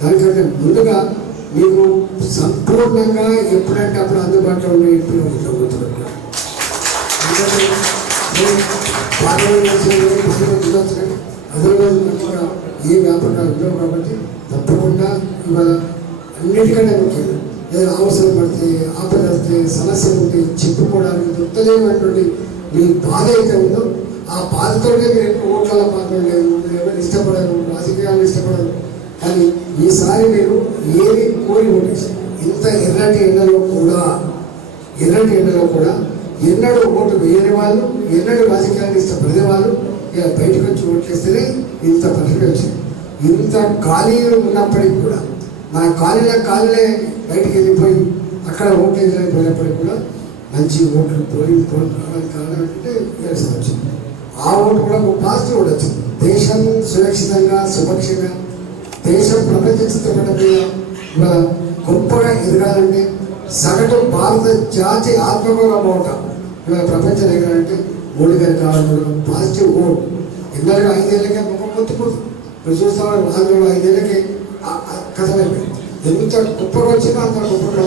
దానికంటే ముందుగా మీకు సంపూర్ణంగా ఎప్పుడంటే అప్పుడు అందుబాటులో ఉన్న ఇప్పుడు గుర్తుపెట్టారు. అదర్వైజ్ మంచిగా ఏ వ్యాపారాలు ఉండవు కాబట్టి తప్పకుండా ఇవాళ అన్నిటికంటే ముఖ్యం ఏదైనా అవసరం పడితే ఆపద వస్తే సమస్యలు ఉంటే చెప్పుకోవడానికి దొరకలేనటువంటి మీ బాధ అయితే ఉందో ఆ బాధతోనే మీరు ఎక్కువ ఓట్ల పాత్ర లేదు, ఎవరు ఇష్టపడరు, రాజకీయాలు ఇష్టపడరు. కానీ ఈసారి మీరు ఏది కోరి ఓటేసి ఇంత ఎర్రటి ఎండలో కూడా ఎన్నడూ ఓటు వేయని వాళ్ళు, ఎన్నడూ రాజకీయాన్ని ఇష్టపడే వాళ్ళు ఇలా బయటకు వచ్చి ఓట్లేస్తేనే ఇంత పరిస్థితి వచ్చింది. ఇంత ఖాళీలు ఉన్నప్పటికీ కూడా మన ఖాళీలే బయటికి వెళ్ళిపోయి అక్కడ ఓట్లు వేయలేకపోయినప్పటికీ కూడా మంచి ఓట్లు పోలింగ్ రావడానికి కారణం అంటే ఎలక్షన్ వచ్చింది. ఆ ఓటు కూడా ఒక పాజిటివ్ ఓటు వచ్చింది. దేశం సురక్షితంగా సురక్షంగా దేశం ప్రపంచ చిత్రపటంగా గొప్పగా ఎదగాలంటే సగటు భారత జాతి ఆత్మగౌరవ ఓట ఇవాళ ప్రపంచం ఎదగాలంటే మోడీ గారి కాలంలో పాజిటివ్ ఓట్. ఎన్నడూ 5 ఏళ్ళకే ముఖం పొత్తుపోతుంది. మీరు చూస్తామని రాజులో 5 ఏళ్ళకే కథమైపోయింది. ఎంత గొప్పగా వచ్చినా అంత గొప్పగా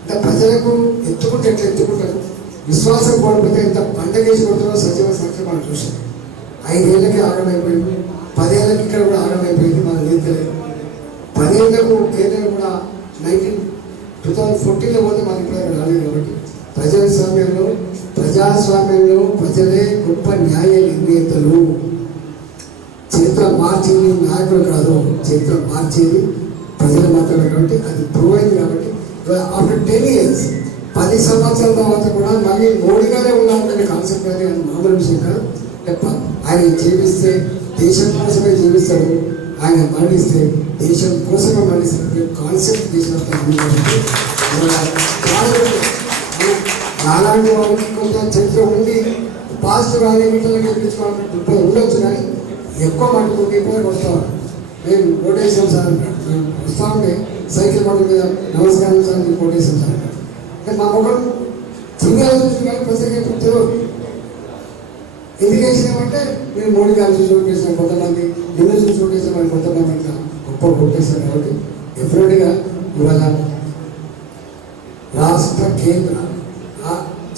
అంటే ప్రజలకు ఎత్తుకుంటే ఎట్లా ఎత్తుకుంటారు, విశ్వాసం కోల్పోతే ఎంత పండగేసి కొడుతుందో సజీవ సాక్ష్యం మనం చూసాం. 5 ఏళ్ళకి ఆగమైపోయింది, 10 ఏళ్ళకి ఇక్కడ కూడా ఆగమైపోయింది. మనం ఏం తెలియదు. 10 ఏళ్ళకు కేంద్రం కూడా 2014లో పోతే మనకి ఇక్కడ రాలేదు. కాబట్టి ప్రజాస్వామ్యంలో ప్రజలే గొప్ప న్యాయ నిర్ణేతలు. చరిత్ర మార్చేది నాయకులు కాదు, చరిత్ర మార్చేది ప్రజలు మాత్రమే. కాబట్టి అది ప్రూవ్ అయింది. కాబట్టి ఆఫ్టర్ 10 years 10 సంవత్సరాల తర్వాత కూడా మళ్ళీ మోడీ గారే ఉన్నామనే కాన్సెప్ట్ అది మామూలు విషయం కాదు. ఆయన జీవిస్తే దేశం కోసమే జీవిస్తాడు, ఆయన మరణిస్తే దేశం కోసమే మరణిస్తాడు కాన్సెప్ట్ దేశం. అలాంటి వాళ్ళకి కొంచెం చరిత్ర ఉండి పాజిటివ్ కానీ వీటిలో గెలిపించుకోవాలంటే ఉండొచ్చు. కానీ ఎక్కువ మటుకు ఇప్పుడు వస్తాం. మేము ఓటేసాం సార్ అంటాడు. మేము వస్తా ఉంటే సైకిల్ మటు మీద నమస్కారం సార్ మేము ఓటేసాం సార్ అంటాడు. అంటే మా మొక్కలు సినిమాలు చూసి కానీ ప్రజలకి ఎప్పుడు తెలియదు. ఎందుకు వేసినామంటే మేము మోడీ గారి చూసి ఓటేసాం, కొంతమంది నిన్ను చూసి ఓటేసామని కొంతమంది ఇంకా గొప్ప ఓటేసాం. కాబట్టి డెఫినెట్గా ఇవాళ రాష్ట్ర కేంద్ర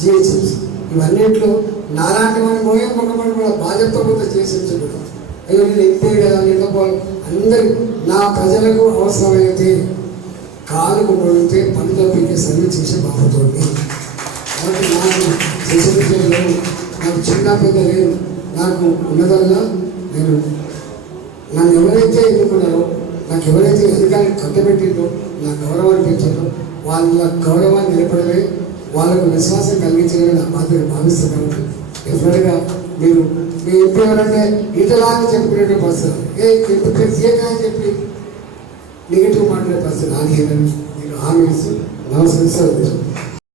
జిహెచ్ఎంసీ ఇవన్నింటిలో నాలాంటి మన మోయం మొక్కమని కూడా బాధ్యత కొంత చేసించకూడదు. అయ్యో నేను ఎంపీ కదా లేకపోవాలి అందరూ నా ప్రజలకు అవసరమైతే కాలుకు పడితే పనులు పీకే సర్వీస్ చేసే బాబుతోంది. కాబట్టి నాకు చేసే లేదు, నాకు చిన్న పెద్ద లేదు, నాకు ఉన్నదల్లా నేను నన్ను ఎవరైతే ఎన్నుకున్నారో, నాకు ఎవరైతే అధికారాన్ని కట్టబెట్టిందో, నా గౌరవాన్ని పెంచారో వాళ్ళ గౌరవాన్ని నిలబడమే, వాళ్ళకు విశ్వాసం కలిగించడమే నా బాధ్యత భావిస్తాను. కాబట్టి డెఫినెట్గా మీరు మీ ఎంపీ ఎవరంటే ఇటలాగా చెప్పుకునే పరిస్థితి, ఏ కానీ చెప్పి నెగిటివ్ మాట్లాడే పరిస్థితి రాని మీకు హామీ ఇస్తూ నమస్కరిస్తారు.